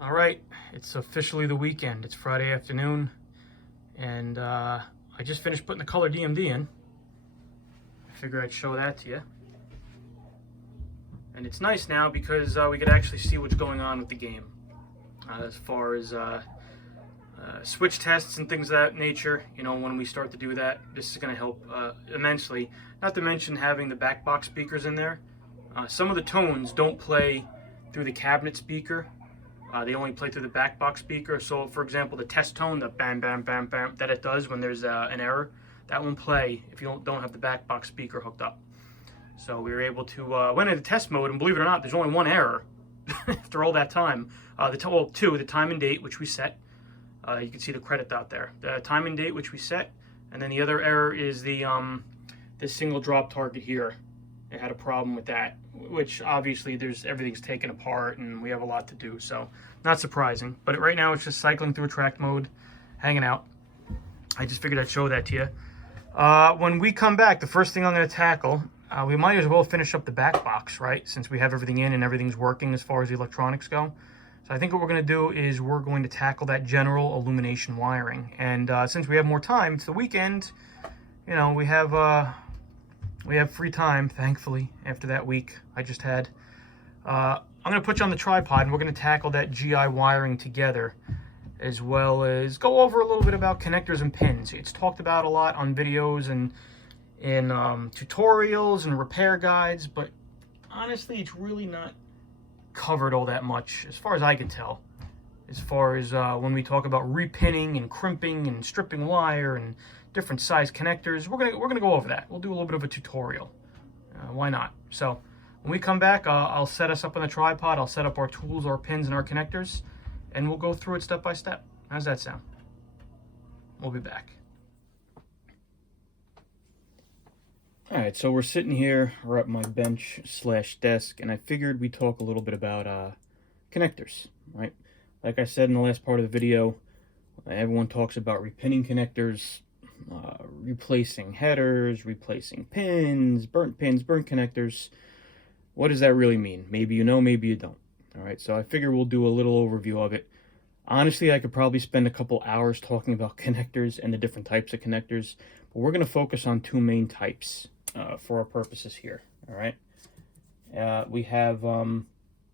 All right, it's officially the weekend. It's Friday afternoon, and I just finished putting the color DMD in. I figured I'd show that to you. And it's nice now because we could actually see what's going on with the game. As far as switch tests and things of that nature, you know, when we start to do that, this is going to help immensely. Not to mention having the back box speakers in there. Some of the tones don't play through the cabinet speaker. They only play through the back box speaker. So, for example, the test tone, the bam, bam, bam, bam, that it does when there's an error, that won't play if you don't have the back box speaker hooked up. So we were able to went into test mode, and believe it or not, there's only one error after all that time. Two, the time and date, which we set. You can see the credit out there. The time and date, which we set, and then the other error is the this single drop target here. It had a problem with that, which obviously everything's taken apart and we have a lot to do, so not surprising. But right now it's just cycling through attract mode, hanging out. I just figured I'd show that to you. When we come back, the first thing I'm going to tackle, we might as well finish up the back box, right? Since we have everything in and everything's working as far as the electronics go. So I think what we're going to do is we're going to tackle that general illumination wiring. And since we have more time, it's the weekend, you know, we have free time, thankfully, after that week I just had. I'm going to put you on the tripod, and we're going to tackle that GI wiring together, as well as go over a little bit about connectors and pins. It's talked about a lot on videos and in tutorials and repair guides, but honestly, it's really not covered all that much, as far as I can tell. As far as when we talk about repinning and crimping and stripping wire and different size connectors, we're gonna go over that. We'll do a little bit of a tutorial. Why not? So when we come back, I'll set us up on the tripod. I'll set up our tools, our pins, and our connectors, and we'll go through it step by step. How's that sound? We'll be back. All right, so we're sitting here, we're at my bench / desk, and I figured we'd talk a little bit about connectors, right? Like I said in the last part of the video, everyone talks about repinning connectors, replacing headers, replacing pins, burnt connectors. What does that really mean? Maybe you know, maybe you don't. All right, so I figure we'll do a little overview of it. Honestly, I could probably spend a couple hours talking about connectors and the different types of connectors, but we're going to focus on two main types for our purposes here. All right, we have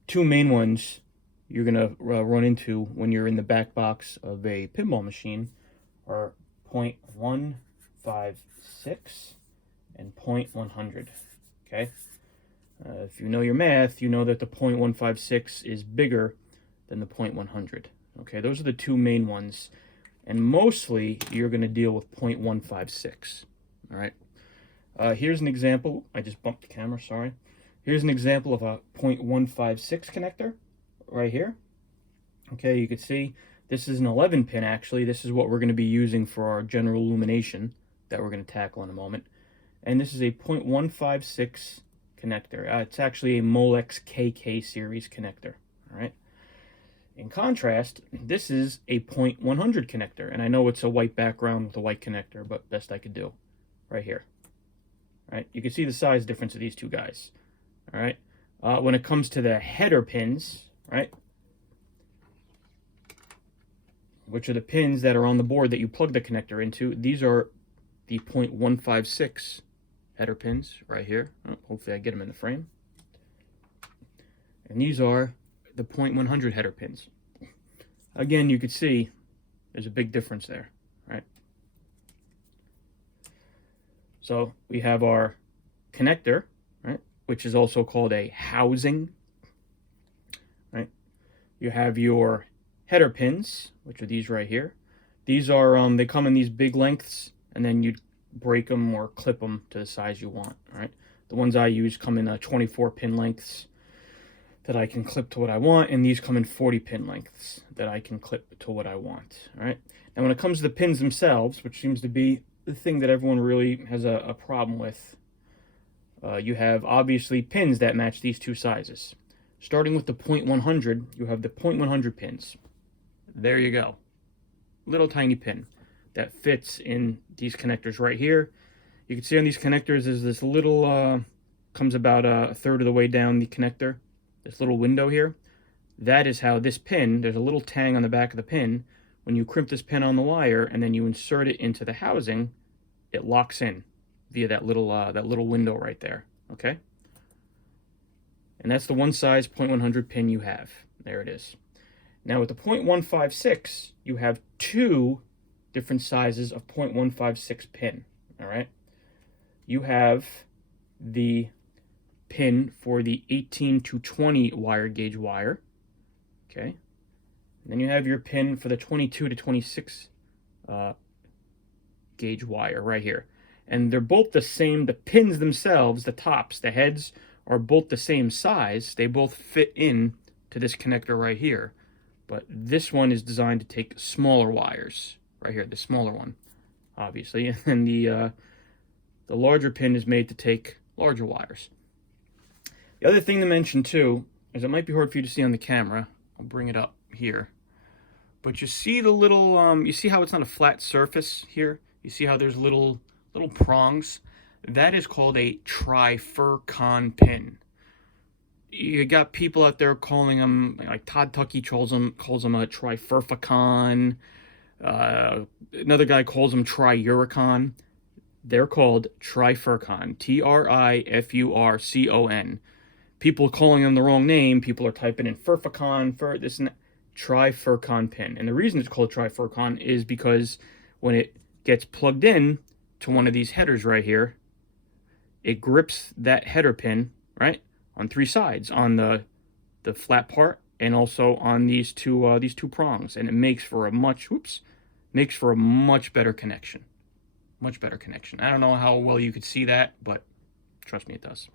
two main ones you're going to run into when you're in the back box of a pinball machine, are 0.156 and 0.100. Okay, if you know your math, you know that the 0.156 is bigger than the 0.100. Okay, those are the two main ones, and mostly you're going to deal with 0.156. All right, here's an example. I just bumped the camera, sorry. Here's an example of a 0.156 connector right here. Okay, you can see this is an 11 pin actually. This is what we're going to be using for our general illumination that we're going to tackle in a moment. And this is a 0.156 connector. It's actually a Molex KK series connector. All right. In contrast, this is a 0.100 connector, and I know it's a white background with a white connector, but best I could do right here. All right, you can see the size difference of these two guys. All right, when it comes to the header pins, right, which are the pins that are on the board that you plug the connector into, these are the 0.156 header pins right here. Oh, hopefully I get them in the frame. And these are the 0.100 header pins. Again, you can see there's a big difference there, right? So we have our connector, right, which is also called a housing, right? You have your header pins, which are these right here. These are, they come in these big lengths, and then you break them or clip them to the size you want, all right? The ones I use come in 24 pin lengths that I can clip to what I want, and these come in 40 pin lengths that I can clip to what I want, all right? Now when it comes to the pins themselves, which seems to be the thing that everyone really has a problem with, you have obviously pins that match these two sizes. Starting with the 0.100, you have the 0.100 pins. There you go. Little tiny pin that fits in these connectors right here. You can see on these connectors is this little, comes about a third of the way down the connector. This little window here, that is how this pin, there's a little tang on the back of the pin. When you crimp this pin on the wire and then you insert it into the housing, it locks in via that little window right there, okay? And that's the one size 0.100 pin you have. There it is. Now with the 0.156, you have two different sizes of 0.156 pin, all right? You have the pin for the 18 to 20 wire gauge wire, okay? And then you have your pin for the 22 to 26 gauge wire right here. And they're both the same. The pins themselves, the tops, the heads, are both the same size. They both fit in to this connector right here. But this one is designed to take smaller wires. Right here, the smaller one, obviously. And the larger pin is made to take larger wires. The other thing to mention too, is it might be hard for you to see on the camera. I'll bring it up here. But you see the little, you see how it's not a flat surface here? You see how there's little prongs? That is called a trifurcon pin. You got people out there calling them, like Todd Tuckey calls them a trifurficon. Another guy calls them triuricon. They're called trifurcon. Trifurcon. People calling them the wrong name. People are typing in furficon, this and that. Trifurcon pin. And the reason it's called trifurcon is because when it gets plugged in to one of these headers right here, it grips that header pin, right, on three sides, on the flat part and also on these two prongs, and it makes for a much better connection. Much better connection. I don't know how well you could see that, but trust me, it does.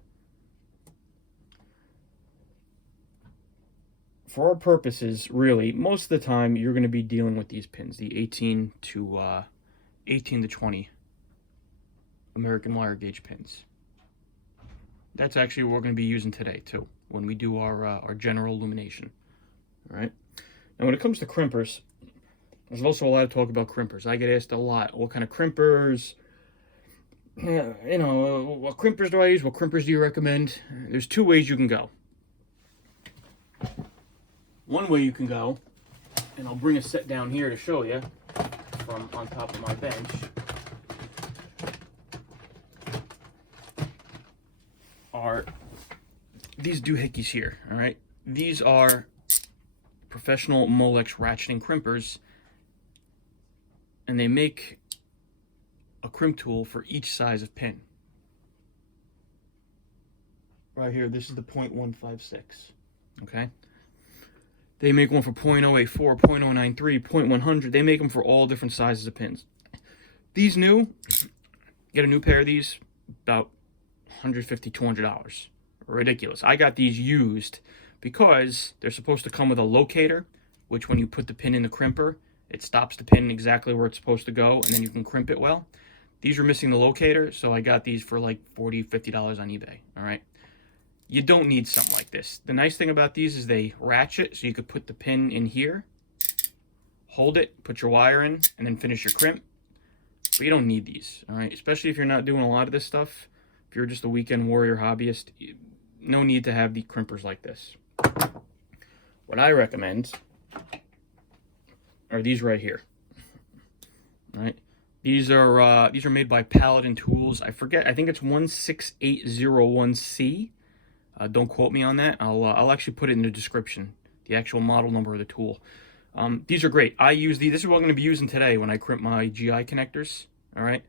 For our purposes, really, most of the time you're going to be dealing with these pins, the 18 to 20 American wire gauge pins. That's actually what we're going to be using today too, when we do our general illumination. All right. Now, when it comes to crimpers, there's also a lot of talk about crimpers. I get asked a lot, what kind of crimpers? You know, what crimpers do I use? What crimpers do you recommend? There's two ways you can go. One way you can go, and I'll bring a set down here to show you from on top of my bench. Are these doohickeys here, all right? These are professional Molex ratcheting crimpers, and they make a crimp tool for each size of pin. Right here, this is the 0.156, okay? They make one for 0.084, 0.093, 0.100. They make them for all different sizes of pins. These new, get a new pair of these, about $150, $200. Ridiculous. I got these used because they're supposed to come with a locator, which when you put the pin in the crimper, it stops the pin exactly where it's supposed to go, and then you can crimp it well. These are missing the locator, so I got these for like $40, $50 on eBay, all right? You don't need something like this. The nice thing about these is they ratchet, so you could put the pin in here, hold it, put your wire in, and then finish your crimp. But you don't need these, all right? Especially if you're not doing a lot of this stuff. If you're just a weekend warrior hobbyist, no need to have the crimpers like this. What I recommend are these right here. All right? These are made by Paladin Tools. I forget. I think it's 16801C. Don't quote me on that. I'll actually put it in the description, the actual model number of the tool. These are great. I use these. This is what I'm going to be using today when I crimp my GI connectors. All right.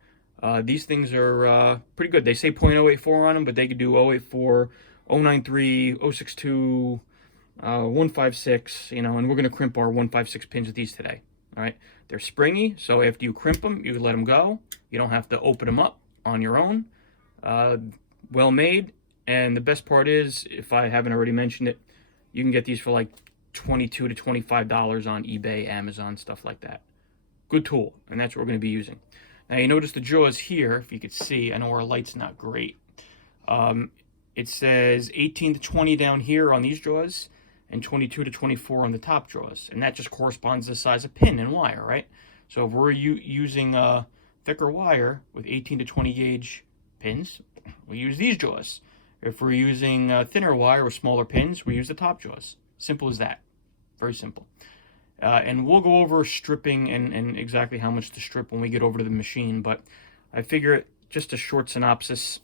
These things are pretty good. They say 0.084 on them, but they could do 084, 093, 062, 156. You know, and we're going to crimp our 156 pins with these today. All right. They're springy, so after you crimp them, you let them go. You don't have to open them up on your own. Well made. And the best part is, if I haven't already mentioned it, you can get these for like $22 to $25 on eBay, Amazon, stuff like that. Good tool, and that's what we're going to be using. Now, you notice the jaws here, if you could see. I know our light's not great. It says 18 to 20 down here on these jaws, and 22 to 24 on the top jaws. And that just corresponds to the size of pin and wire, right? So if we're using thicker wire with 18 to 20 gauge pins, we use these jaws. If we're using thinner wire with smaller pins, we use the top jaws. Simple as that. Very simple. And we'll go over stripping and exactly how much to strip when we get over to the machine, but I figure just a short synopsis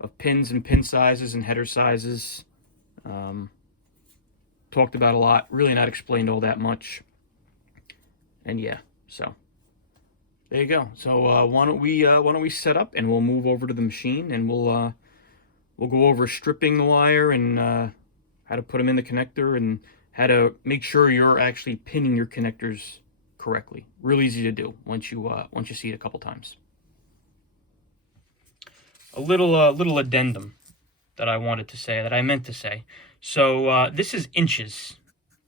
of pins and pin sizes and header sizes. Talked about a lot, really not explained all that much. And yeah, so there you go. So why don't we set up and we'll move over to the machine and we'll go over stripping the wire and how to put them in the connector and how to make sure you're actually pinning your connectors correctly. Real easy to do once you see it a couple times. A little addendum that I wanted to say, that I meant to say. So this is inches,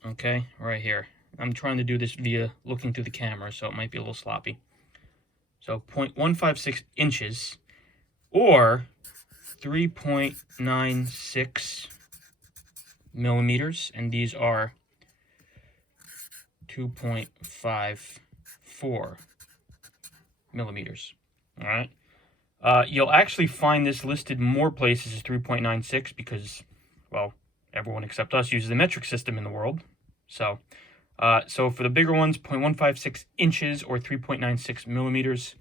okay, right here. I'm trying to do this via looking through the camera, so it might be a little sloppy. So 0.156 inches, or 3.96 millimeters, and these are 2.54 millimeters. All right. You'll actually find this listed more places as 3.96 because, well, everyone except us uses the metric system in the world. So for the bigger ones, 0.156 inches or 3.96 millimeters.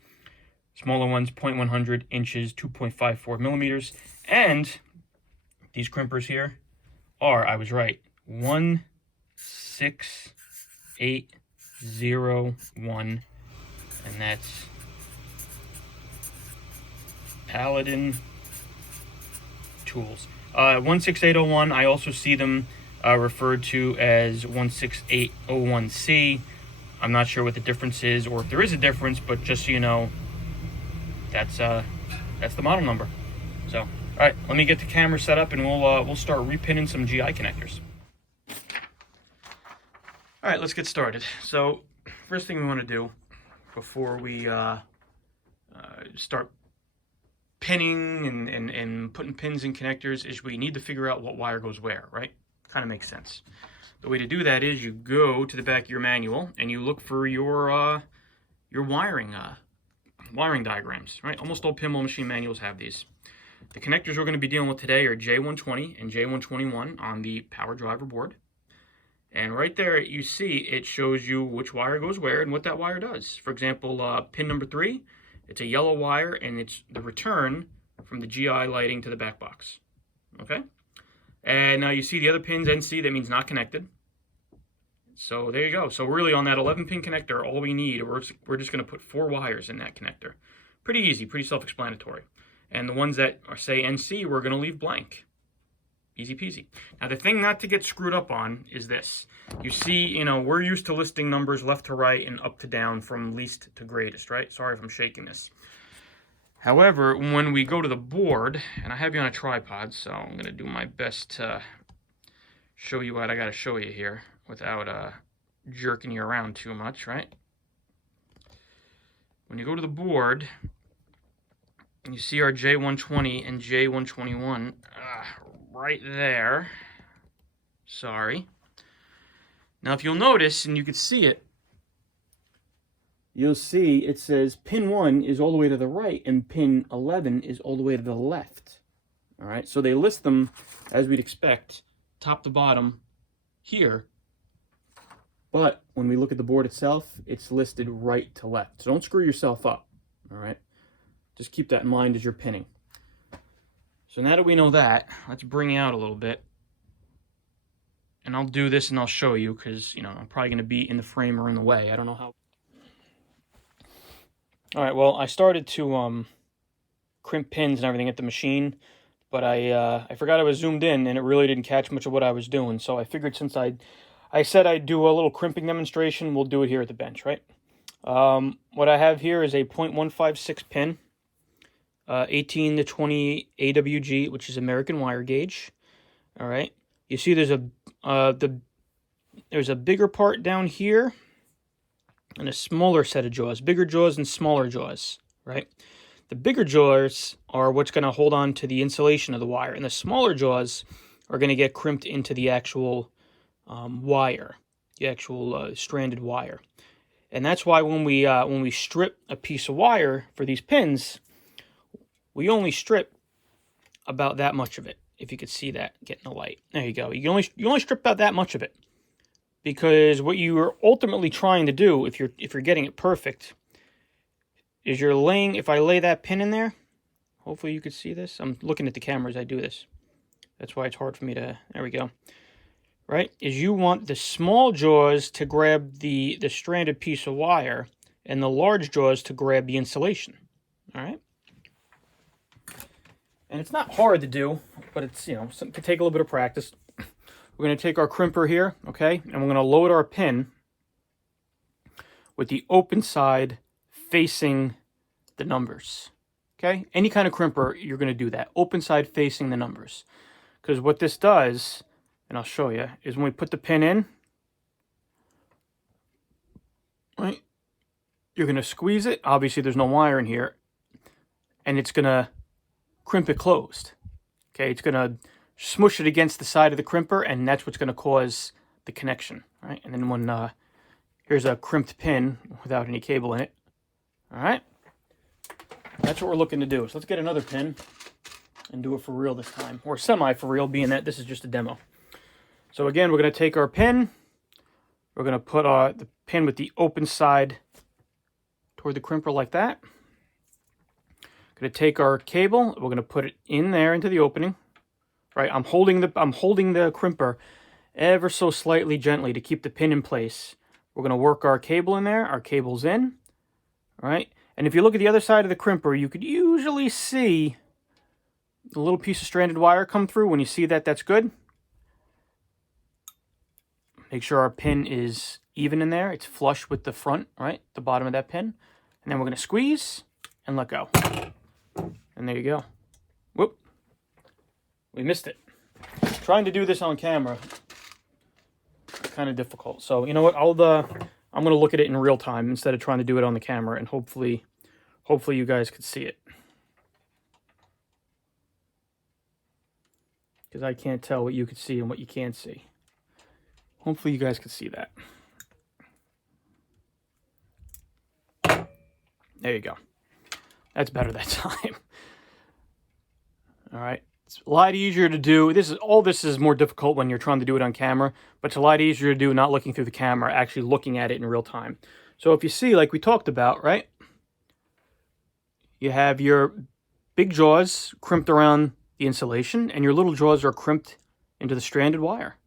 Smaller ones, 0.100 inches, 2.54 millimeters. And these crimpers here are, I was right, 16801, and that's Paladin tools. 16801, I also see them referred to as 16801C. I'm not sure what the difference is, or if there is a difference, but just so you know, that's the model number. So, all right, let me get the camera set up, and we'll start repinning some GI connectors. All right, let's get started. So, first thing we want to do before we start pinning and putting pins in connectors is we need to figure out what wire goes where, right? Kind of makes sense. The way to do that is you go to the back of your manual and you look for your wiring diagrams, right? Almost all pinball machine manuals have these. The connectors we're going to be dealing with today are J120 and J121 on the power driver board. And right there you see it shows you which wire goes where and what that wire does. For example, pin number 3, it's a yellow wire and it's the return from the GI lighting to the back box. Okay? And now you see the other pins, NC, that means not connected. So there you go. So really on that 11-pin connector, all we need, we're just going to put 4 wires in that connector. Pretty easy, pretty self-explanatory. And the ones that are, say, NC, we're going to leave blank. Easy peasy. Now the thing not to get screwed up on is this. You see, we're used to listing numbers left to right and up to down from least to greatest, right? Sorry if I'm shaking this. However, when we go to the board, and I have you on a tripod, so I'm going to do my best to show you what I got to show you here without jerking you around too much, right? When you go to the board, and you see our J120 and J121 right there. Sorry. Now, if you'll notice, and you can see it, you'll see it says pin 1 is all the way to the right and pin 11 is all the way to the left. All right, so they list them as we'd expect, top to bottom here. But when we look at the board itself, it's listed right to left. So don't screw yourself up. All right, just keep that in mind as you're pinning. So now that we know that, let's bring out a little bit. And I'll do this and I'll show you because, I'm probably going to be in the frame or in the way. I don't know how. All right, well, I started to crimp pins and everything at the machine, but I forgot I was zoomed in and it really didn't catch much of what I was doing. So I figured since I said I'd do a little crimping demonstration, we'll do it here at the bench, right? What I have here is a 0.156 pin. 18 to 20 AWG, which is American wire gauge. All right. You see there's a bigger part down here and a smaller set of jaws, bigger jaws and smaller jaws, right? The bigger jaws are what's going to hold on to the insulation of the wire, and the smaller jaws are going to get crimped into the actual wire, the actual stranded wire. And that's why when we strip a piece of wire for these pins, we only strip about that much of it. if you could see that getting the light. There you go. You only strip out that much of it, because what you are ultimately trying to do, if you're getting it perfect, is you're laying. If I lay that pin in there, hopefully you could see this. I'm looking at the camera as I do this. That's why it's hard for me to. There we go. Right, is you want the small jaws to grab the stranded piece of wire, and the large jaws to grab the insulation. All right. And it's not hard to do, but it's, you know, something to take a little bit of practice. We're going to take our crimper here, okay, and we're going to load our pin with the open side facing the numbers, okay? Any kind of crimper, you're going to do that. Open side facing the numbers. Because what this does, and I'll show you, is when we put the pin in, right, you're going to squeeze it. Obviously, there's no wire in here. And it's going to crimp it closed. Okay, it's going to smush it against the side of the crimper, and that's what's going to cause the connection. Right, and then when, here's a crimped pin without any cable in it. All right, that's what we're looking to do. So let's get another pin and do it for real this time. Or semi for real, being that this is just a demo. So again, we're going to take our pin. We're going to put the pin with the open side toward the crimper like that. Going to take our cable. We're going to put it in there into the opening. Right, I'm holding the crimper ever so slightly gently to keep the pin in place. We're going to work our cable in there. Our cable's in. All right, and if you look at the other side of the crimper, you could usually see a little piece of stranded wire come through. When you see that, that's good. Make sure our pin is even in there. It's flush with the front, right? The bottom of that pin. And then we're going to squeeze and let go. And there you go. Whoop. We missed it. Trying to do this on camera, kind of difficult. So, you know what? I'm going to look at it in real time instead of trying to do it on the camera, and hopefully you guys could see it. Because I can't tell what you could see and what you can't see. Hopefully you guys can see that. There you go. That's better that time. All right. It's a lot easier to do. All this is more difficult when you're trying to do it on camera, but it's a lot easier to do not looking through the camera, actually looking at it in real time. So if you see, like we talked about, right? You have your big jaws crimped around the insulation, and your little jaws are crimped into the stranded wire.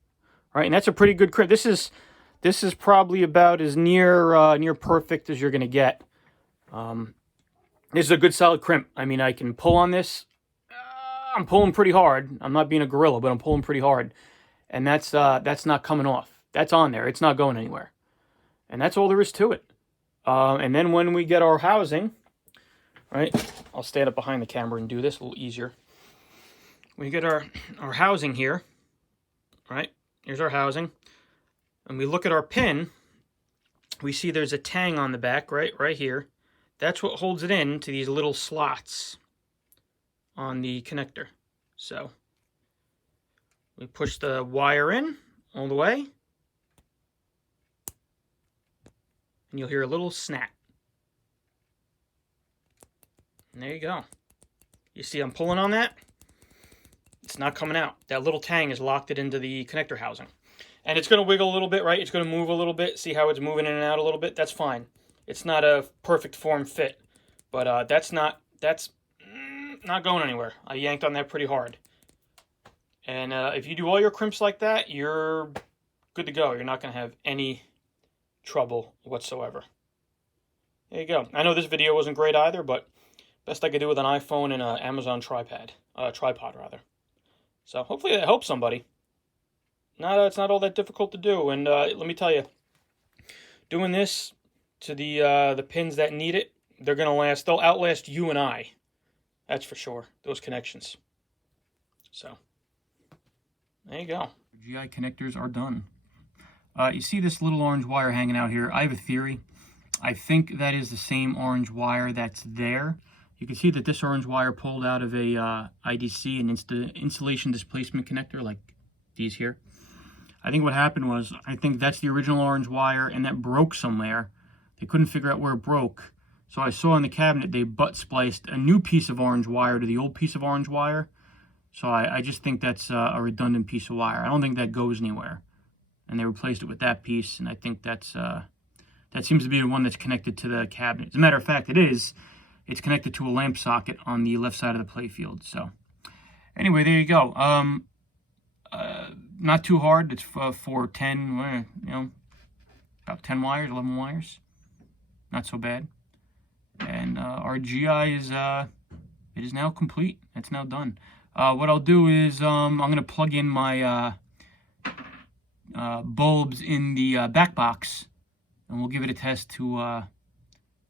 Right, and that's a pretty good crimp. This is probably about as near perfect as you're going to get. This is a good solid crimp. I mean, I can pull on this. I'm pulling pretty hard. I'm not being a gorilla, but I'm pulling pretty hard, and that's not coming off. That's on there. It's not going anywhere, and that's all there is to it. And then when we get our housing, right? I'll stand up behind the camera and do this a little easier. We get our housing here, right? Here's our housing. And we look at our pin, we see there's a tang on the back, right here. That's what holds it in to these little slots on the connector. So we push the wire in all the way, and you'll hear a little snap. And there you go. You see I'm pulling on that? It's not coming out. That little tang has locked it into the connector housing. And it's going to wiggle a little bit, right? It's going to move a little bit. See how it's moving in and out a little bit? That's fine. It's not a perfect form fit. But that's not going anywhere. I yanked on that pretty hard. And if you do all your crimps like that, you're good to go. You're not going to have any trouble whatsoever. There you go. I know this video wasn't great either, but best I could do with an iPhone and an Amazon tripod. So hopefully that helps somebody. It's not all that difficult to do. And let me tell you, doing this to the pins that need it, they're going to last. They'll outlast you and I. That's for sure. Those connections. So there you go. GI connectors are done. You see this little orange wire hanging out here. I have a theory. I think that is the same orange wire that's there. You can see that this orange wire pulled out of a IDC, an insulation displacement connector, like these here. I think what happened was, I think that's the original orange wire, and that broke somewhere. They couldn't figure out where it broke. So I saw in the cabinet they butt spliced a new piece of orange wire to the old piece of orange wire. So I just think that's a redundant piece of wire. I don't think that goes anywhere. And they replaced it with that piece, and I think that's that seems to be the one that's connected to the cabinet. As a matter of fact, it is. It's connected to a lamp socket on the left side of the playfield. So anyway, there you go. Not too hard. It's for 10, you know, about 10 wires, 11 wires. Not so bad. And our GI is it is now complete. It's now done. What I'll do is I'm going to plug in my bulbs in the back box, and we'll give it a test to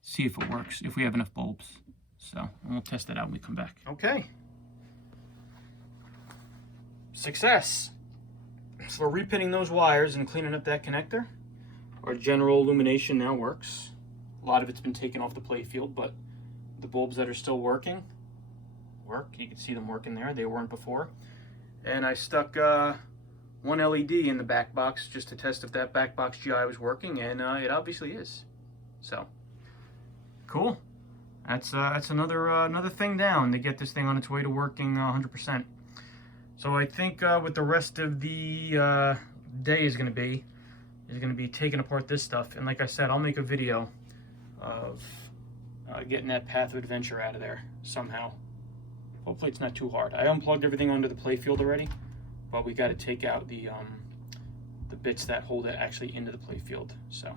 see if it works, if we have enough bulbs. So, and we'll test that out when we come back. Okay. Success. So we're repinning those wires and cleaning up that connector. Our general illumination now works. A lot of it's been taken off the playfield, but the bulbs that are still working work. You can see them working there. They weren't before. And I stuck one LED in the back box just to test if that back box GI was working, and it obviously is. So cool. That's another thing down to get this thing on its way to working 100%. So I think what the rest of the day is going to be taking apart this stuff. And like I said, I'll make a video of getting that path of adventure out of there somehow. Hopefully it's not too hard. I unplugged everything onto the playfield already, but we got to take out the bits that hold it actually into the playfield. So,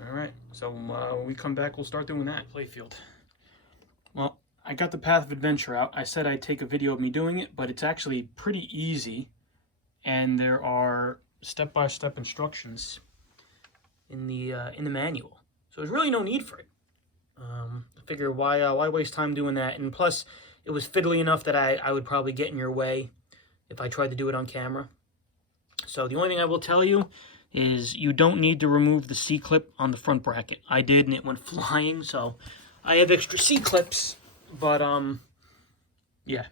all right. So when we come back, we'll start doing that playfield. Well, I got the path of adventure out. I said I'd take a video of me doing it, but it's actually pretty easy, and there are step-by-step instructions in the manual. So there's really no need for it. I figure why waste time doing that? And plus, it was fiddly enough that I would probably get in your way if I tried to do it on camera. So the only thing I will tell you is you don't need to remove the C-clip on the front bracket. I did, and it went flying, so I have extra C-clips. But, yeah,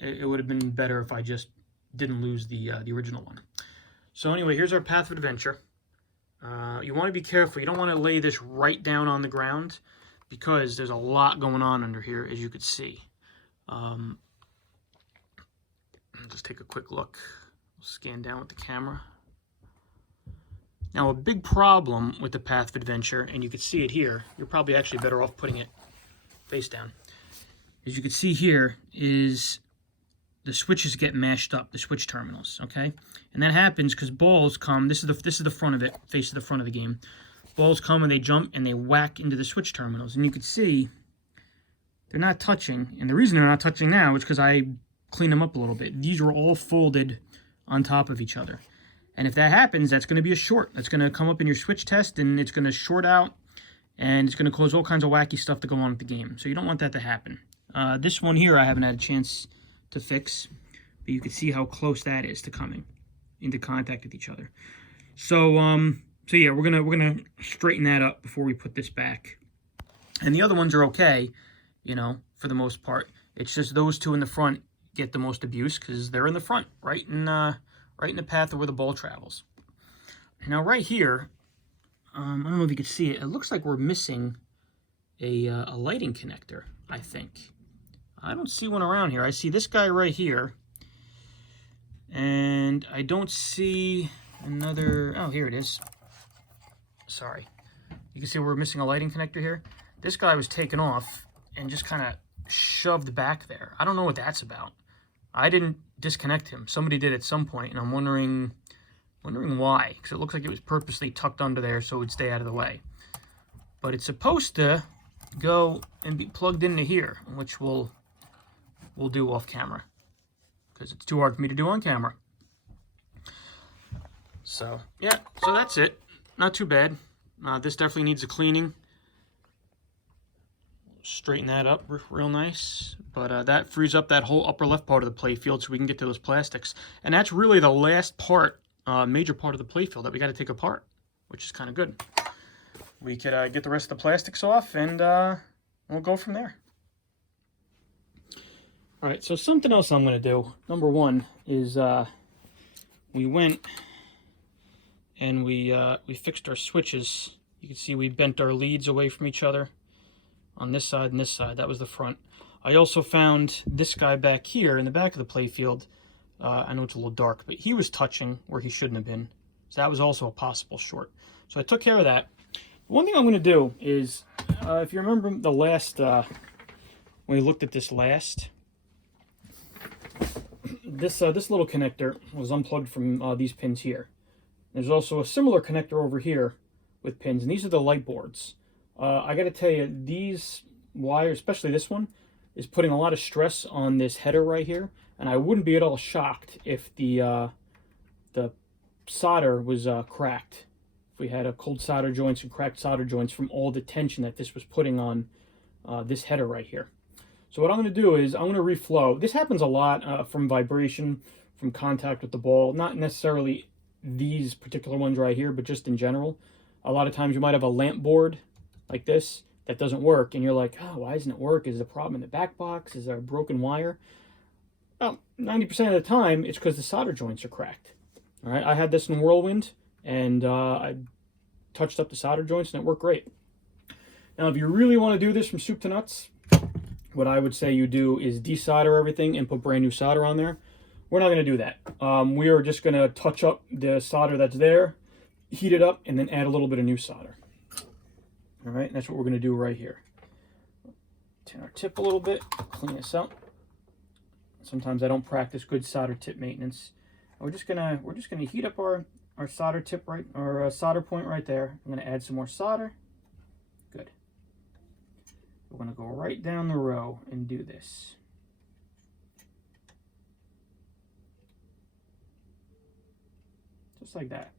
it would have been better if I just didn't lose the original one. So anyway, here's our path of adventure. You want to be careful. You don't want to lay this right down on the ground because there's a lot going on under here, as you could see. Just take a quick look. Scan down with the camera. Now, a big problem with the path of adventure, and you can see it here, you're probably actually better off putting it face down. As you can see here is the switches get mashed up, the switch terminals, okay? And that happens because balls come, this is the front of it, face of the front of the game. Balls come and they jump and they whack into the switch terminals. And you can see they're not touching. And the reason they're not touching now is because I cleaned them up a little bit. These were all folded on top of each other. And if that happens, that's going to be a short. That's going to come up in your switch test, and it's going to short out, and it's going to cause all kinds of wacky stuff to go on with the game. So you don't want that to happen. This one here I haven't had a chance to fix, but you can see how close that is to coming into contact with each other. So yeah, we're gonna straighten that up before we put this back. And the other ones are okay, you know, for the most part. It's just those two in the front get the most abuse because they're in the front, right in the path of where the ball travels. Now right here, I don't know if you can see it. It looks like we're missing a lighting connector, I think. I don't see one around here. I see this guy right here. And I don't see another... Oh, here it is. Sorry. You can see we're missing a lighting connector here. This guy was taken off and just kind of shoved back there. I don't know what that's about. I didn't disconnect him. Somebody did at some point, and I'm wondering why. Because it looks like it was purposely tucked under there so it would stay out of the way. But it's supposed to go and be plugged into here, which we'll do off camera. Because it's too hard for me to do on camera. So, yeah. So that's it. Not too bad. This definitely needs a cleaning. Straighten that up real nice. But that frees up that whole upper left part of the playfield so we can get to those plastics. And that's really the last part, major part of the playfield that we got to take apart, which is kind of good. We could get the rest of the plastics off, and we'll go from there. All right, so something else I'm going to do. Number one is we went and we fixed our switches. You can see we bent our leads away from each other on this side and this side. That was the front. I also found this guy back here in the back of the playfield. I know it's a little dark, but he was touching where he shouldn't have been. So that was also a possible short. So I took care of that. One thing I'm going to do is, if you remember the last, when we looked at this last, this little connector was unplugged from these pins here. There's also a similar connector over here with pins, and these are the light boards. I got to tell you, these wires, especially this one, is putting a lot of stress on this header right here, and I wouldn't be at all shocked if the solder was cracked. If we had a cold solder joints and cracked solder joints from all the tension that this was putting on this header right here. So what I'm going to do is I'm going to reflow. This happens a lot from vibration, from contact with the ball. Not necessarily these particular ones right here, but just in general. A lot of times you might have a lamp board like this that doesn't work, and you're like, oh, why doesn't it work? Is the problem in the back box? Is there a broken wire? Well, 90% of the time, it's because the solder joints are cracked. All right, I had this in Whirlwind, and I touched up the solder joints, and it worked great. Now, if you really want to do this from soup to nuts, what I would say you do is desolder everything and put brand new solder on there. We're not going to do that. We are just going to touch up the solder that's there, heat it up, and then add a little bit of new solder. All right, and that's what we're going to do right here. Turn our tip a little bit, clean this up. Sometimes I don't practice good solder tip maintenance. We're just gonna heat up our solder tip right, our solder point right there. I'm gonna add some more solder. Good. We're gonna go right down the row and do this. Just like that.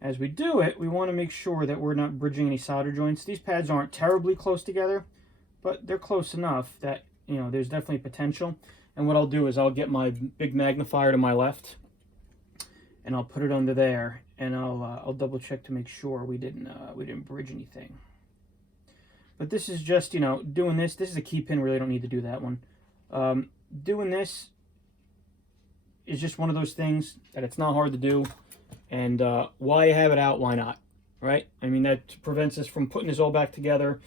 As we do it, we want to make sure that we're not bridging any solder joints. These pads aren't terribly close together, but they're close enough that, you know, there's definitely potential. And what I'll do is I'll get my big magnifier to my left, and I'll put it under there, and I'll double check to make sure we didn't bridge anything. But this is just, you know, doing this. This is a key pin. Really don't need to do that one. Doing this is just one of those things that it's not hard to do. And while you have it out, why not, right? I mean, that prevents us from putting this all back together,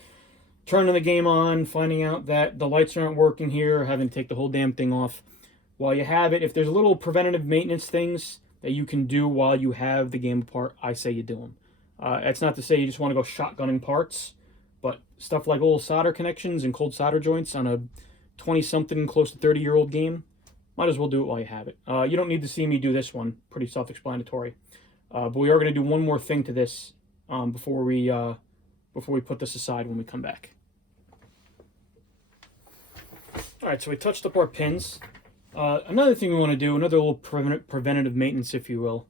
turning the game on, finding out that the lights aren't working here, having to take the whole damn thing off. While you have it, if there's little preventative maintenance things that you can do while you have the game apart, I say you do them. That's not to say you just want to go shotgunning parts, but stuff like old solder connections and cold solder joints on a 20-something, close to 30-year-old game, might as well do it while you have it. You don't need to see me do this one. Pretty self-explanatory. But we are going to do one more thing to this before we put this aside when we come back. All right, so we touched up our pins. Another thing we want to do, another little preventative maintenance, if you will,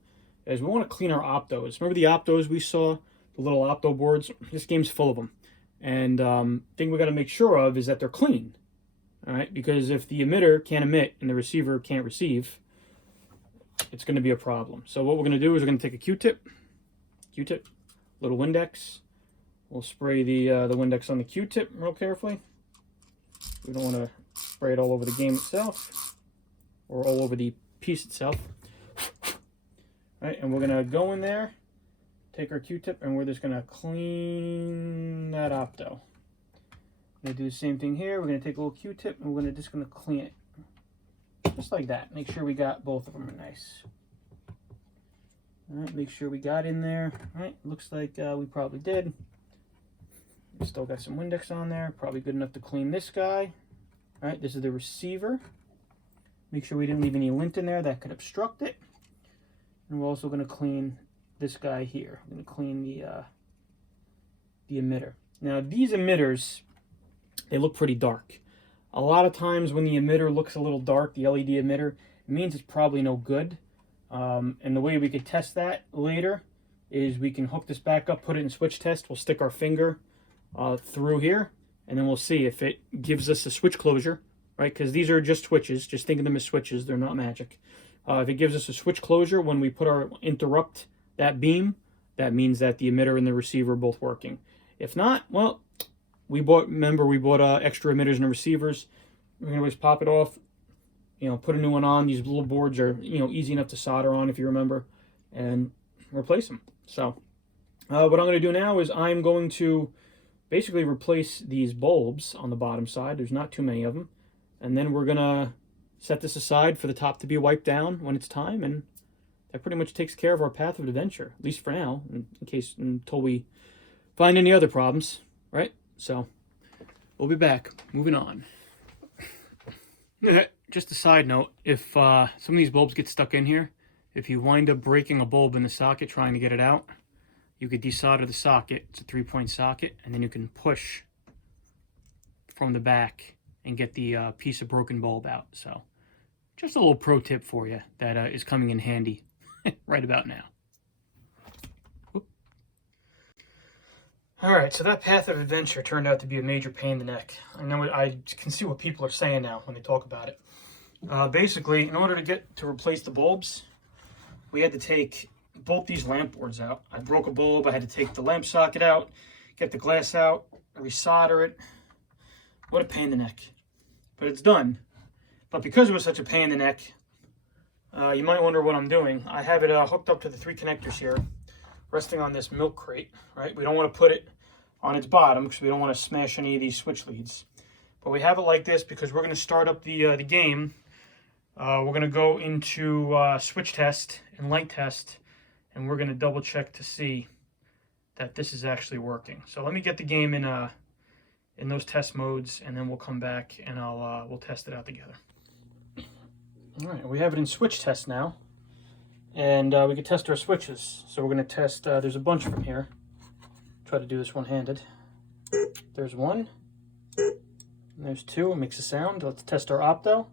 is we want to clean our optos. Remember the optos we saw, the little opto boards? This game's full of them. And the thing we got to make sure of is that they're clean. All right, because if the emitter can't emit and the receiver can't receive, it's going to be a problem. So what we're going to do is we're going to take a Q-tip, little Windex. We'll spray the Windex on the Q-tip real carefully. We don't want to spray it all over the game itself or all over the piece itself. All right, and we're going to go in there, take our Q-tip, and we're just going to clean that opto. We're going to do the same thing here. We're going to take a little Q-tip and we're just going to clean it. Just like that. Make sure we got both of them nice. All right, make sure we got in there. All right, looks like we probably did. We still got some Windex on there. Probably good enough to clean this guy. All right, this is the receiver. Make sure we didn't leave any lint in there that could obstruct it. And we're also going to clean this guy here. I'm going to clean the emitter. Now, these emitters, they look pretty dark. A lot of times when the emitter looks a little dark, the LED emitter, it means it's probably no good. And the way we could test that later is we can hook this back up, put it in switch test. We'll stick our finger through here, and then we'll see if it gives us a switch closure, right? Because these are just switches. Just think of them as switches. They're not magic. If it gives us a switch closure when we put our interrupt that beam, that means that the emitter and the receiver are both working. If not, well, we bought extra emitters and receivers. We can always pop it off, you know, put a new one on. These little boards are, you know, easy enough to solder on if you remember, and replace them. So what I'm going to do now is I'm going to basically replace these bulbs on the bottom side. There's not too many of them. And then we're going to set this aside for the top to be wiped down when it's time, and that pretty much takes care of our path of adventure, at least for now, until we find any other problems, right? So we'll be back. Moving on. Just a side note, if some of these bulbs get stuck in here, if you wind up breaking a bulb in the socket trying to get it out, you could desolder the socket. It's a 3-point socket, and then you can push from the back and get the piece of broken bulb out. So just a little pro tip for you that is coming in handy right about now. All right, so that path of adventure turned out to be a major pain in the neck. I know I can see what people are saying now when they talk about it. Basically, in order to replace the bulbs, we had to take both these lamp boards out. I broke a bulb. I had to take the lamp socket out, get the glass out, resolder it. What a pain in the neck. But it's done. But because it was such a pain in the neck, you might wonder what I'm doing. I have it hooked up to the 3 connectors here, resting on this milk crate, right? We don't want to put it on its bottom because we don't want to smash any of these switch leads. But we have it like this because we're going to start up the game. We're going to go into switch test and light test, and we're going to double check to see that this is actually working. So let me get the game in those test modes, and then we'll come back and we'll test it out together. All right, we have it in switch test now, and we can test our switches. So we're going to test, there's a bunch of them here. Try to do this one-handed. There's one, and there's 2, it makes a sound. Let's test our opto.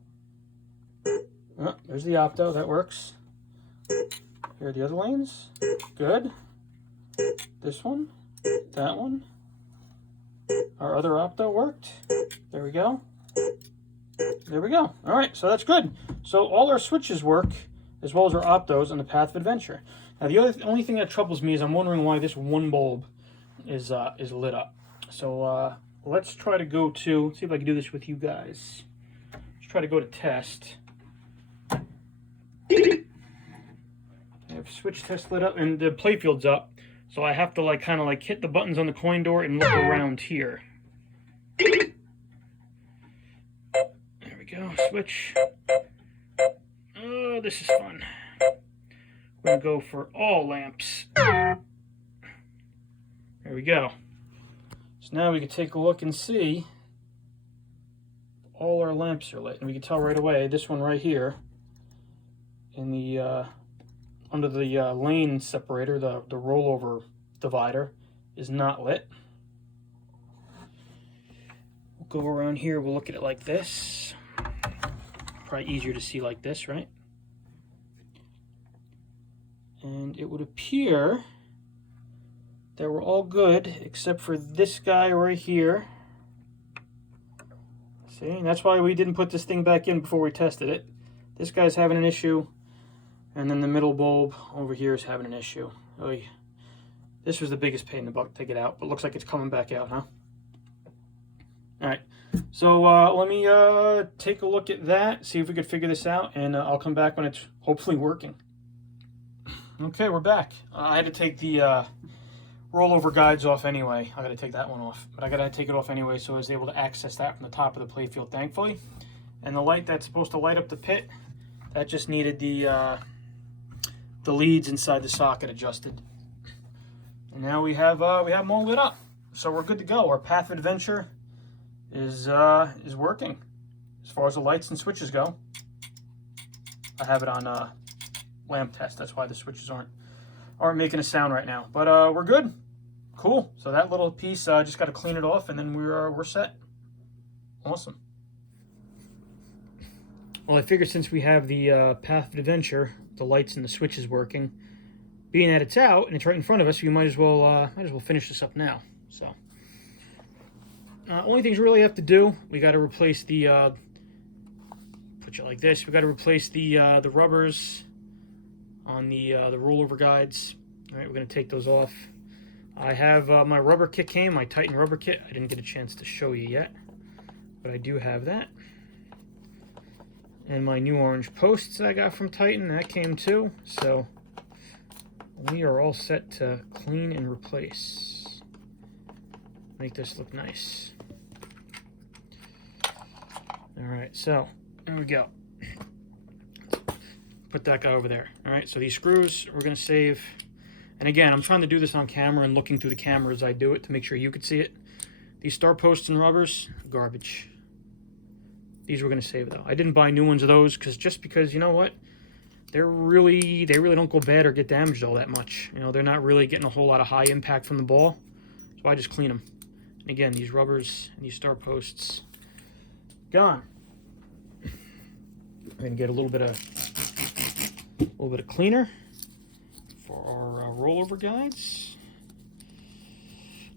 Oh, there's the opto, that works. Here are the other lanes, good. This one, that one. Our other opto worked. There we go. There we go. All right, so that's good. So all our switches work, as well as our optos on the path of adventure. Now the only thing that troubles me is I'm wondering why this one bulb is lit up. So let's try to go to, see if I can do this with you guys. Let's try to go to test. I have switch test lit up, and the Playfield's up. So I have to kind of hit the buttons on the coin door and look around here. There we go, switch. Oh, this is fun. We're gonna go for all lamps. There we go. So now we can take a look and see all our lamps are lit. And we can tell right away, this one right here, in the under the lane separator, the rollover divider, is not lit. We'll go around here, we'll look at it like this. Probably easier to see like this, right? And it would appear that we're all good, except for this guy right here. See, and that's why we didn't put this thing back in before we tested it. This guy's having an issue. And then the middle bulb over here is having an issue. Oy. This was the biggest pain in the butt to get out, but looks like it's coming back out, huh? All right, so let me take a look at that, see if we could figure this out, and I'll come back when it's hopefully working. Okay, we're back. I had to take the rollover guides off anyway. I got to take that one off, but I got to take it off anyway, so I was able to access that from the top of the Playfield, thankfully. And the light that's supposed to light up the pit, that just needed the leads inside the socket adjusted. And now we have them all lit up, so we're good to go. Our path of adventure is working as far as the lights and switches go. I have it on lamp test. That's why the switches aren't making a sound right now. But we're good. Cool. So that little piece, just got to clean it off, and then we're set. Awesome. Well, I figured since we have the path of adventure, the lights and the switches working, being that it's out and it's right in front of us, we might as well finish this up now. So, only things we really have to do, we got to replace the put you like this. We got to replace the rubbers on the rollover guides. All right, we're gonna take those off. I have my rubber kit came, my Titan rubber kit. I didn't get a chance to show you yet, but I do have that. And my new orange posts I got from Titan, that came too. So we are all set to clean and replace. make this look nice. All right, so there we go. Put that guy over there. All right, so these screws we're gonna save. And again, I'm trying to do this on camera and looking through the camera as I do it to make sure you could see it. These star posts and rubbers, garbage. These we're gonna save though. I didn't buy new ones of those because you know what? They really don't go bad or get damaged all that much. You know, they're not really getting a whole lot of high impact from the ball, so I just clean them. And again, these rubbers and these star posts, gone. I'm gonna get a little bit of cleaner for our rollover guides.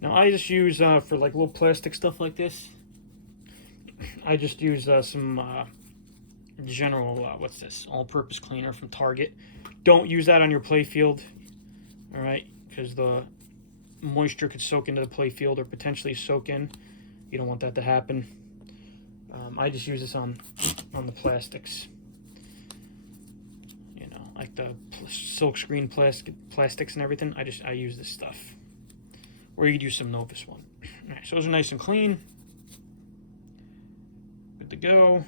Now I just use for like little plastic stuff like this. I just use some general what's this? All-purpose cleaner from Target. Don't use that on your Playfield, all right? Because the moisture could soak into the Playfield or potentially soak in. You don't want that to happen. I just use this on the plastics. You know, like the silk screen plastics and everything. I use this stuff. Or you could use some Novus one. All right, so those are nice and clean. Good to go.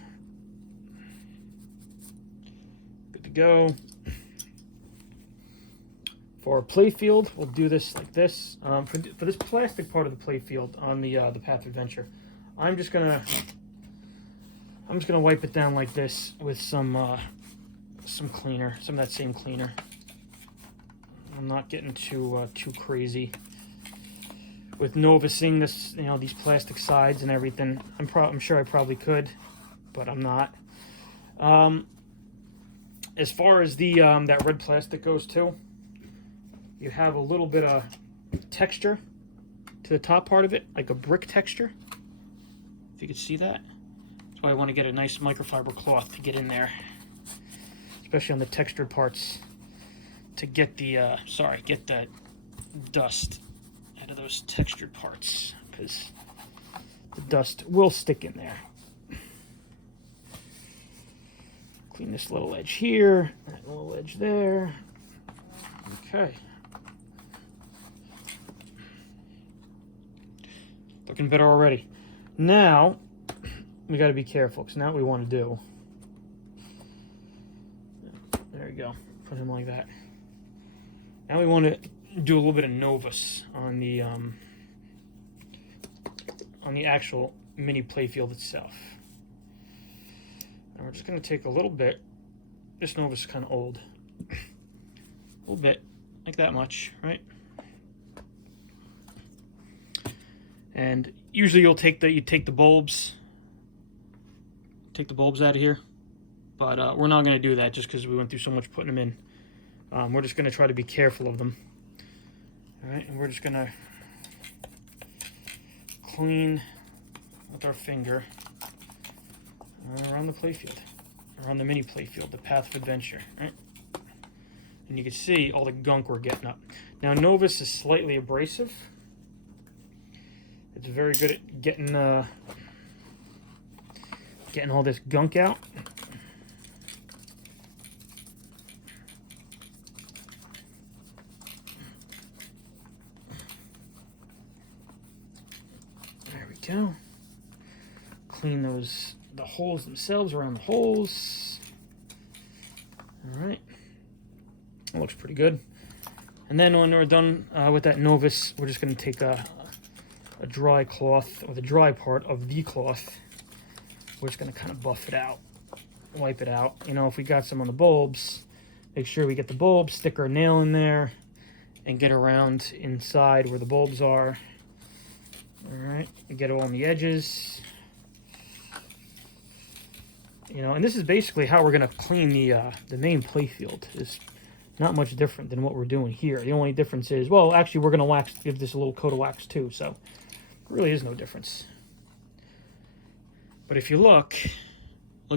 Good to go. For our Playfield, we'll do this like this. For this plastic part of the Playfield on the Path of Adventure, I'm just gonna wipe it down like this with some cleaner, some of that same cleaner. I'm not getting too crazy with Novusing this, you know, these plastic sides and everything. I'm sure I probably could, but I'm not. As far as the that red plastic goes too, you have a little bit of texture to the top part of it, like a brick texture. If you could see that. That's why I want to get a nice microfiber cloth to get in there, especially on the textured parts, to get the get that dust out of those textured parts, because the dust will stick in there. Clean this little edge here, that little edge there. Okay. Looking better already. Now, we got to be careful, because now what we want to do, there you go, put him like that. Now we want to do a little bit of Novus on the actual mini Playfield itself. And we're just going to take a little bit. This Novus is kind of old. A little bit, like that much, right? And usually you'll take the bulbs out of here, but we're not going to do that just because we went through so much putting them in. We're just going to try to be careful of them. All right, and we're just going to clean with our finger around the Playfield, around the mini Playfield, the Path of Adventure, right? And you can see all the gunk we're getting up. Now Novus is slightly abrasive. It's very good at getting all this gunk out. There we go. Clean the holes themselves around the holes. All right. It looks pretty good. And then when we're done with that Novus, we're just going to take a dry cloth, or the dry part of the cloth. We're just going to kind of buff it out, wipe it out. You know, if we got some on the bulbs, make sure we get the bulbs, stick our nail in there, and get around inside where the bulbs are. All right, get it all on the edges. You know, and this is basically how we're going to clean the main Playfield. It's not much different than what we're doing here. The only difference is, well, actually, we're going to give this a little coat of wax too, so there really is no difference. But if you look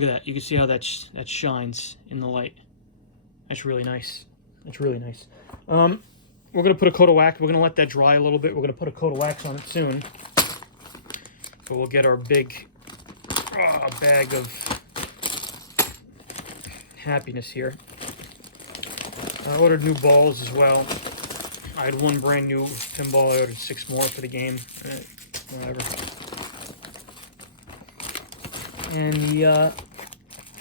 at that. You can see how that shines in the light. That's really nice. That's really nice. We're going to put a coat of wax. We're going to let that dry a little bit. We're going to put a coat of wax on it soon. But we'll get our big bag of happiness here. I ordered new balls as well. I had one brand new pinball. I ordered 6 more for the game. whatever. And the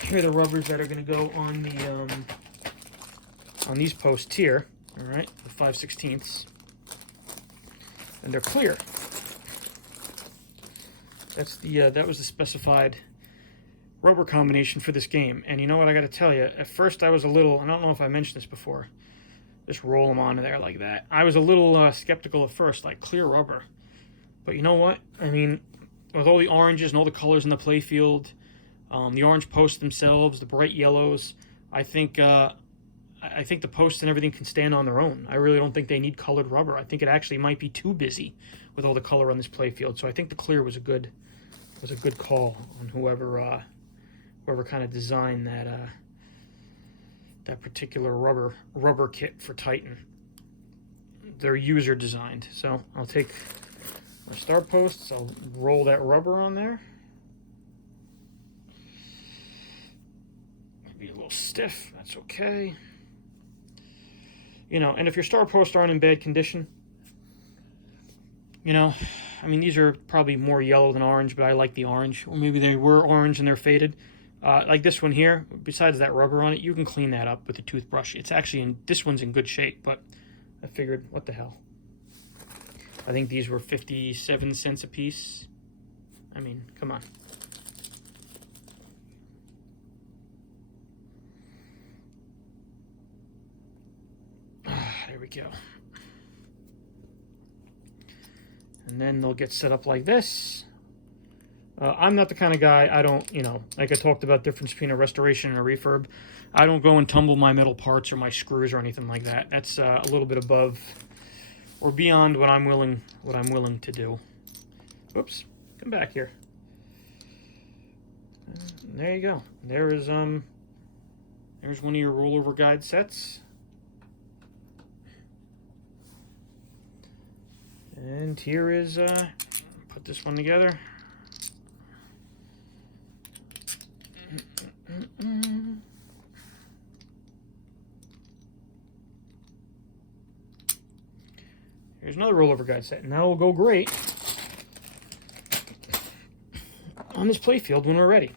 here are the rubbers that are going to go on the on these posts here. All right, the 5/16, and they're clear. That's the that was the specified rubber combination for this game. And you know what, I got to tell you, at first I was a little, I don't know if I mentioned this before, just roll them onto there like that. I was a little skeptical at first, like clear rubber. But you know what? I mean, with all the oranges and all the colors in the Playfield, the orange posts themselves, the bright yellows, I think the posts and everything can stand on their own. I really don't think they need colored rubber. I think it actually might be too busy with all the color on this Playfield. So I think the clear was a good call on whoever kind of designed that that particular rubber kit for Titan. They're user designed. So I'll take my star posts, I'll roll that rubber on there. Be a little stiff, that's okay. You know, and if your star posts aren't in bad condition, you know, I mean, these are probably more yellow than orange, but I like the orange. Or maybe they were orange and they're faded. Like this one here, besides that rubber on it, you can clean that up with a toothbrush. It's actually this one's in good shape, but I figured, what the hell. I think these were 57 cents a piece. I mean, come on. There we go. And then they'll get set up like this. I'm not the kind of guy, I don't, you know, like I talked about the difference between a restoration and a refurb. I don't go and tumble my metal parts or my screws or anything like that. That's a little bit above or beyond what I'm willing to do. Oops, come back here. There you go. There's one of your rollover guide sets. And here is put this one together. Here's another rollover guide set, and that will go great on this Playfield when we're ready,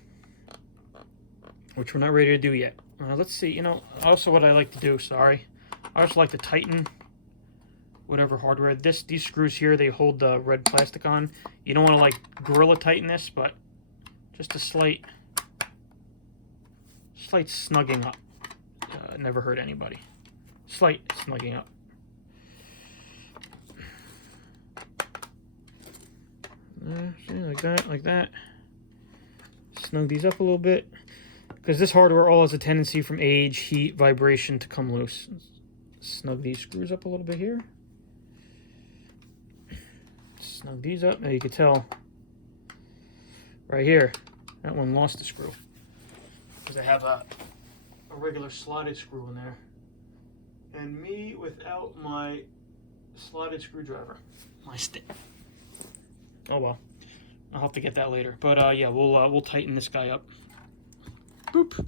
which we're not ready to do yet. Let's see, you know, also what I like to do, I also like to tighten whatever hardware. These screws here, they hold the red plastic on. You don't want to like Gorilla tighten this, but just a slight snugging up. Never hurt anybody. Slight snugging up. See, like that. Snug these up a little bit, because this hardware all has a tendency from age, heat, vibration to come loose. Snug these screws up a little bit here. Snug these up. Now you can tell right here, that one lost the screw, because I have a regular slotted screw in there. And me without my slotted screwdriver. My stick. Oh well, I'll have to get that later. But yeah, we'll tighten this guy up. Boop.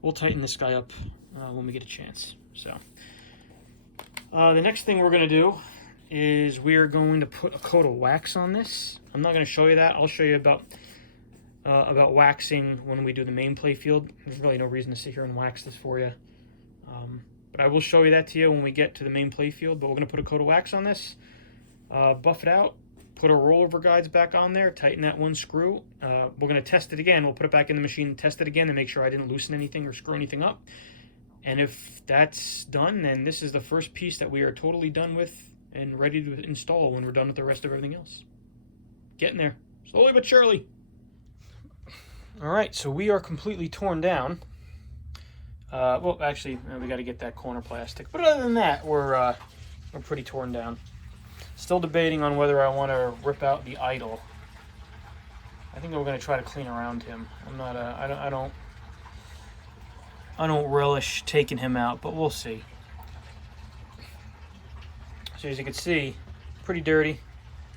We'll tighten this guy up when we get a chance. So the next thing we're gonna do is we are going to put a coat of wax on this. I'm not gonna show you that. I'll show you about waxing when we do the main Playfield. There's really no reason to sit here and wax this for you. But I will show you that to you when we get to the main Playfield. But we're gonna put a coat of wax on this, buff it out, put our rollover guides back on there, tighten that one screw. We're going to test it again. We'll put it back in the machine and test it again to make sure I didn't loosen anything or screw anything up. And if that's done, then this is the first piece that we are totally done with and ready to install when we're done with the rest of everything else. Getting there. Slowly but surely. All right, so we are completely torn down. Well, actually, we got to get that corner plastic. But other than that, we're pretty torn down. Still debating on whether I want to rip out the idol. I think we're going to try to clean around him. I'm not. I don't relish taking him out, but we'll see. So as you can see, pretty dirty.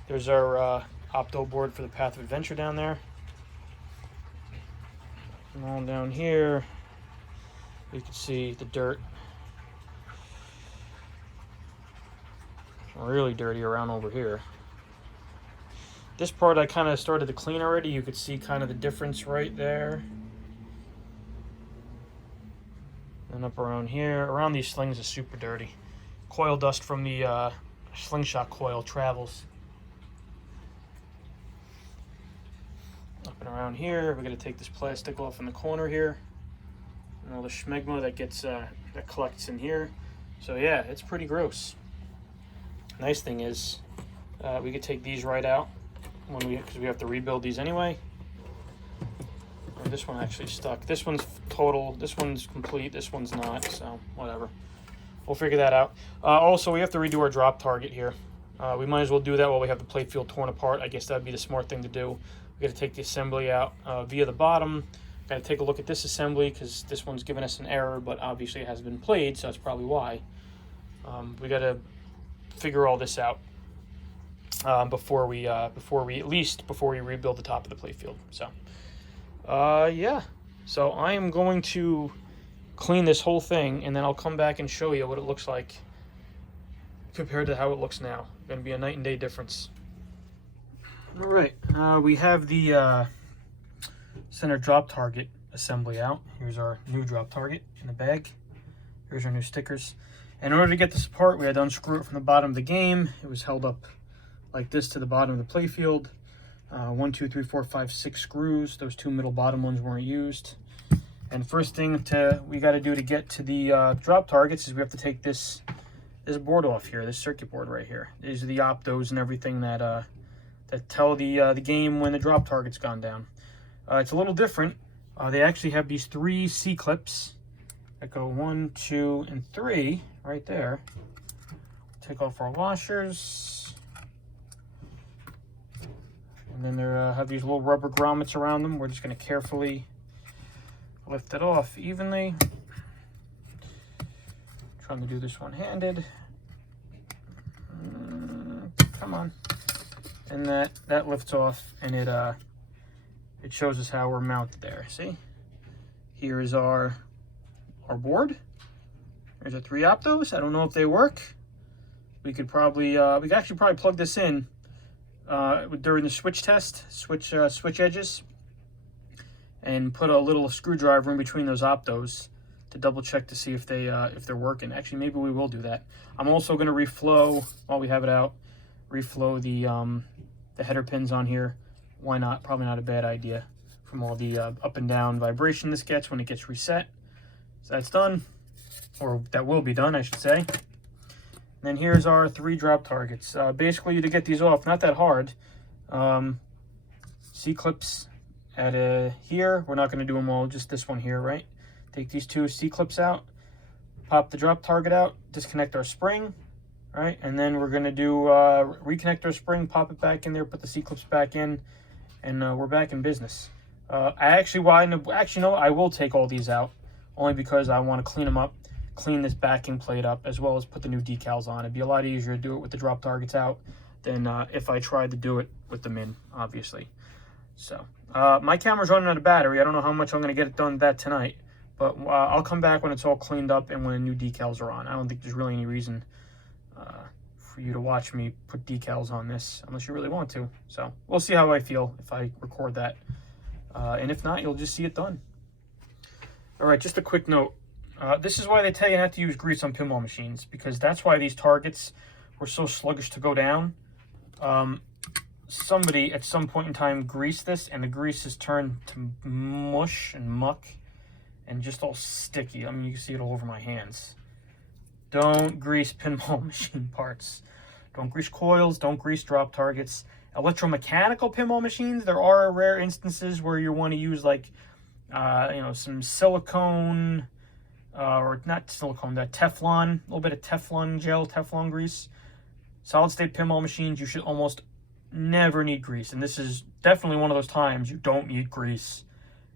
There's our opto board for the Path of Adventure down there. And all down here, you can see the dirt. Really dirty around over here. This part I kind of started to clean already. You could see kind of the difference right there. And up around here, around these slings is super dirty. Coil dust from the slingshot coil travels. Up and around here, we're gonna take this plastic off in the corner here, and all the schmegma that gets that collects in here. So yeah, it's pretty gross. Nice thing is, we could take these right out because we have to rebuild these anyway. This one actually stuck. This one's total. This one's complete. This one's not. So whatever. We'll figure that out. Also, we have to redo our drop target here. We might as well do that while we have the playfield torn apart. I guess that'd be the smart thing to do. We got to take the assembly out via the bottom. Got to take a look at this assembly because this one's giving us an error, but obviously it hasn't been played, so that's probably why. We got to figure all this out before we rebuild the top of the playfield. So. Yeah, so I am going to clean this whole thing, and then I'll come back and show you what it looks like compared to how it looks now. Going to be a night and day difference. All right, we have the center drop target assembly out. Here's our new drop target in the bag. Here's our new stickers. In order to get this apart, we had to unscrew it from the bottom of the game. It was held up like this to the bottom of the playfield. 1, 2, 3, 4, 5, 6 screws. Those two middle bottom ones weren't used. And first thing we got to do to get to the drop targets is we have to take this board off here, this circuit board right here. These are the optos and everything that tell the game when the drop target's gone down. It's a little different. They actually have these 3 C clips that go 1, 2, and 3 right there. Take off our washers. And then they have these little rubber grommets around them. We're just going to carefully lift it off evenly. Trying to do this one-handed. Come on. And that lifts off, and it shows us how we're mounted there. See? Here is our board. There's our 3 optos. I don't know if they work. We could actually probably plug this in during the switch test, switch edges, and put a little screwdriver in between those optos to double check to see if they're working. Actually, maybe we will do that. I'm also going to reflow while we have it out. Reflow the header pins on here. Why not? Probably not a bad idea from all the up and down vibration this gets when it gets reset. So that's done, or that will be done, I should say. Then here's our 3 drop targets. Basically, to get these off, not that hard. C-clips at here. We're not going to do them all, just this one here, right? Take these 2 C-clips out, pop the drop target out, disconnect our spring, right? And then we're going to do reconnect our spring, pop it back in there, put the C-clips back in, and we're back in business. I will take all these out, only because I want to clean them up. Clean this backing plate up, as well as put the new decals on. It'd be a lot easier to do it with the drop targets out than if I tried to do it with them in, obviously. So my camera's running out of battery. I don't know how much I'm going to get it done tonight, but I'll come back when it's all cleaned up and when the new decals are on. I don't think there's really any reason for you to watch me put decals on this unless you really want to. So we'll see how I feel if I record that, and if not, you'll just see it done. All right, just a quick note. This is why they tell you not to use grease on pinball machines, because that's why these targets were so sluggish to go down. Somebody at some point in time greased this, and the grease has turned to mush and muck and just all sticky. I mean, you can see it all over my hands. Don't grease pinball machine parts. Don't grease coils. Don't grease drop targets. Electromechanical pinball machines, there are rare instances where you want to use like, some silicone, or not silicone, that Teflon, a little bit of Teflon gel, Teflon grease. Solid state pinball machines, you should almost never need grease. And this is definitely one of those times you don't need grease.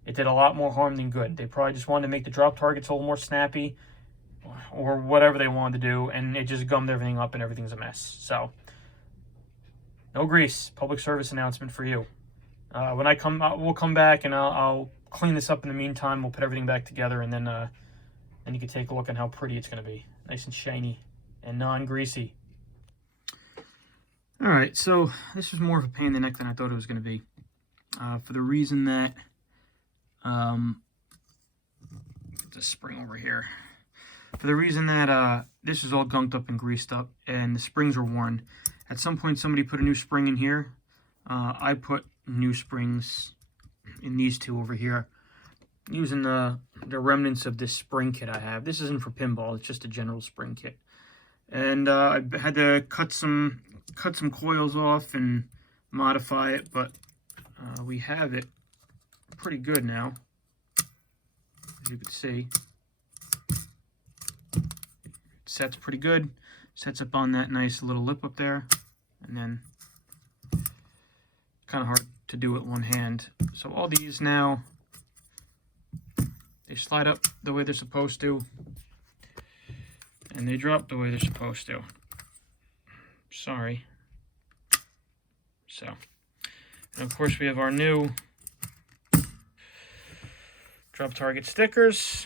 It did a lot more harm than good. They probably just wanted to make the drop targets a little more snappy, or whatever they wanted to do, and it just gummed everything up and everything's a mess. So, no grease. Public service announcement for you. When I come, we'll come back and I'll clean this up in the meantime. We'll put everything back together, and then you can take a look at how pretty it's going to be. Nice and shiny and non-greasy. All right, so this was more of a pain in the neck than I thought it was going to be, for the reason that, get this spring over here, for the reason that this is all gunked up and greased up, and the springs are worn. At some point, somebody put a new spring in here. I put new springs in these two over here, using the remnants of this spring kit I have. This isn't for pinball, it's just a general spring kit. And I had to cut some coils off and modify it, but we have it pretty good now, as you can see. It sets pretty good, sets up on that nice little lip up there, and then kind of hard to do with one hand. So all these now, they slide up the way they're supposed to, and they drop the way they're supposed to. Sorry. So, and of course we have our new drop target stickers.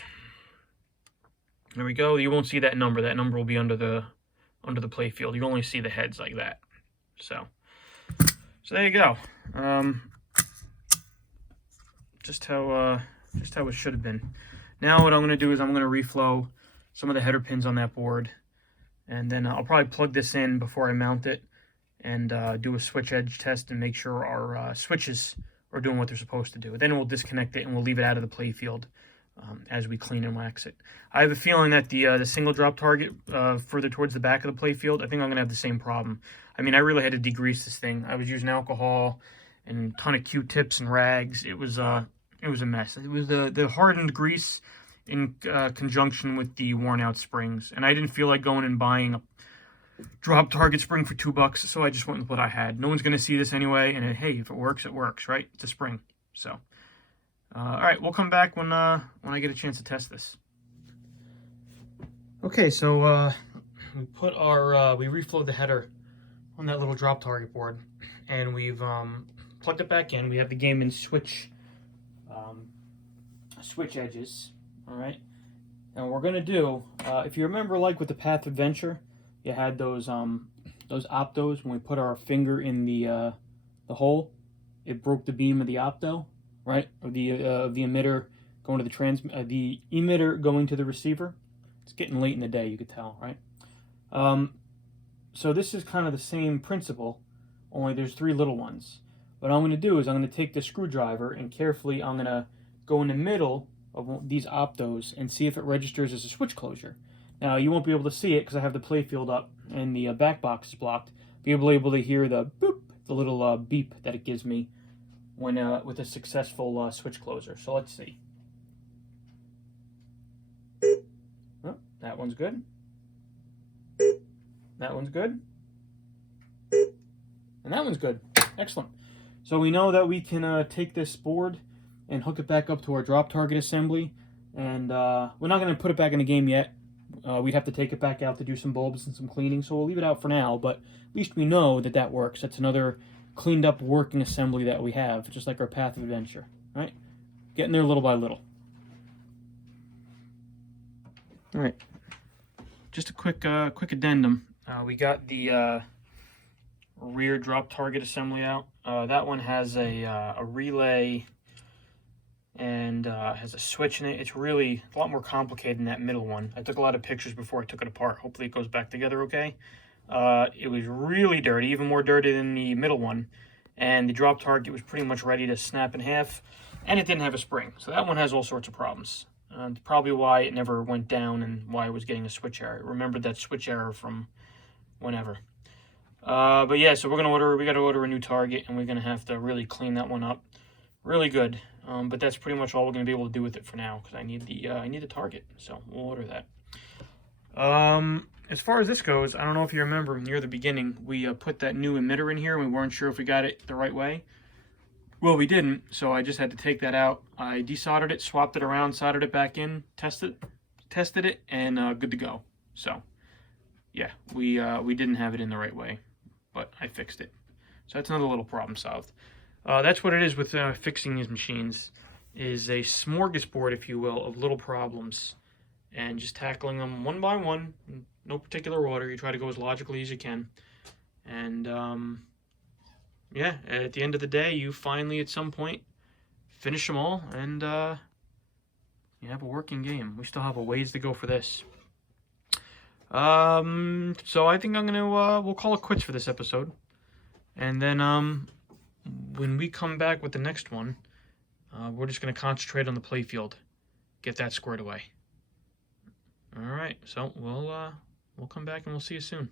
There we go. You won't see that number. That number will be under the Playfield. You only see the heads like that. So there you go. Just how it should have been. Now what I'm going to do is I'm going to reflow some of the header pins on that board, and then I'll probably plug this in before I mount it and do a switch edge test and make sure our switches are doing what they're supposed to do. Then we'll disconnect it and we'll leave it out of the Playfield as we clean and wax it. I have a feeling that the single drop target further towards the back of the Playfield, I think I'm going to have the same problem. I mean, I really had to degrease this thing. I was using alcohol and a ton of Q-tips and rags. It was a mess. It was the hardened grease in conjunction with the worn out springs, and I didn't feel like going and buying a drop target spring for $2, so I just went with what I had. No one's going to see this anyway, and hey, if it works, right? It's a spring. So all right, we'll come back when I get a chance to test this. Okay, so we put our we reflowed the header on that little drop target board, and we've plugged it back in. We have the game in switch edges. All right, and what we're gonna do, if you remember, like with the Path Adventure, you had those optos. When we put our finger in the hole, it broke the beam of the opto, right? Or the emitter going to the emitter going to the receiver. It's getting late in the day, you could tell, right? So this is kind of the same principle, only there's 3 little ones. What I'm going to do is I'm going to take the screwdriver and carefully I'm going to go in the middle of these optos and see if it registers as a switch closure. Now you won't be able to see it because I have the Playfield up and the back box is blocked. You'll be able to hear the boop, the little beep that it gives me when with a successful switch closer. So let's see. Oh, that one's good. That one's good. And that one's good. Excellent. So we know that we can take this board and hook it back up to our drop target assembly. And we're not going to put it back in the game yet. We'd have to take it back out to do some bulbs and some cleaning. So we'll leave it out for now. But at least we know that that works. That's another cleaned up working assembly that we have. Just like our Path of Adventure. Right? Getting there little by little. Alright. Just a quick addendum. We got the rear drop target assembly out. That one has a relay and has a switch in it. It's really a lot more complicated than that middle one. I took a lot of pictures before I took it apart. Hopefully it goes back together okay. It was really dirty, even more dirty than the middle one. And the drop target was pretty much ready to snap in half. And it didn't have a spring. So that one has all sorts of problems. Probably why it never went down and why I was getting a switch error. Remember that switch error from whenever. But yeah, so we got to order a new target, and we're gonna have to really clean that one up, really good. But that's pretty much all we're gonna be able to do with it for now, because I need the target. So we'll order that. As far as this goes, I don't know if you remember near the beginning, we put that new emitter in here, and we weren't sure if we got it the right way. Well, we didn't, so I just had to take that out. I desoldered it, swapped it around, soldered it back in, tested it, and good to go. So yeah, we didn't have it in the right way, but I fixed it. So that's another little problem solved. That's what it is with fixing these machines, is a smorgasbord, if you will, of little problems, and just tackling them one by one, in no particular order. You try to go as logically as you can, And yeah, at the end of the day, you finally at some point finish them all, and you have a working game. We still have a ways to go for this. So I think I'm gonna we'll call it quits for this episode, and then when we come back with the next one, we're just gonna concentrate on the playfield, get that squared away. All right, so we'll come back and we'll see you soon.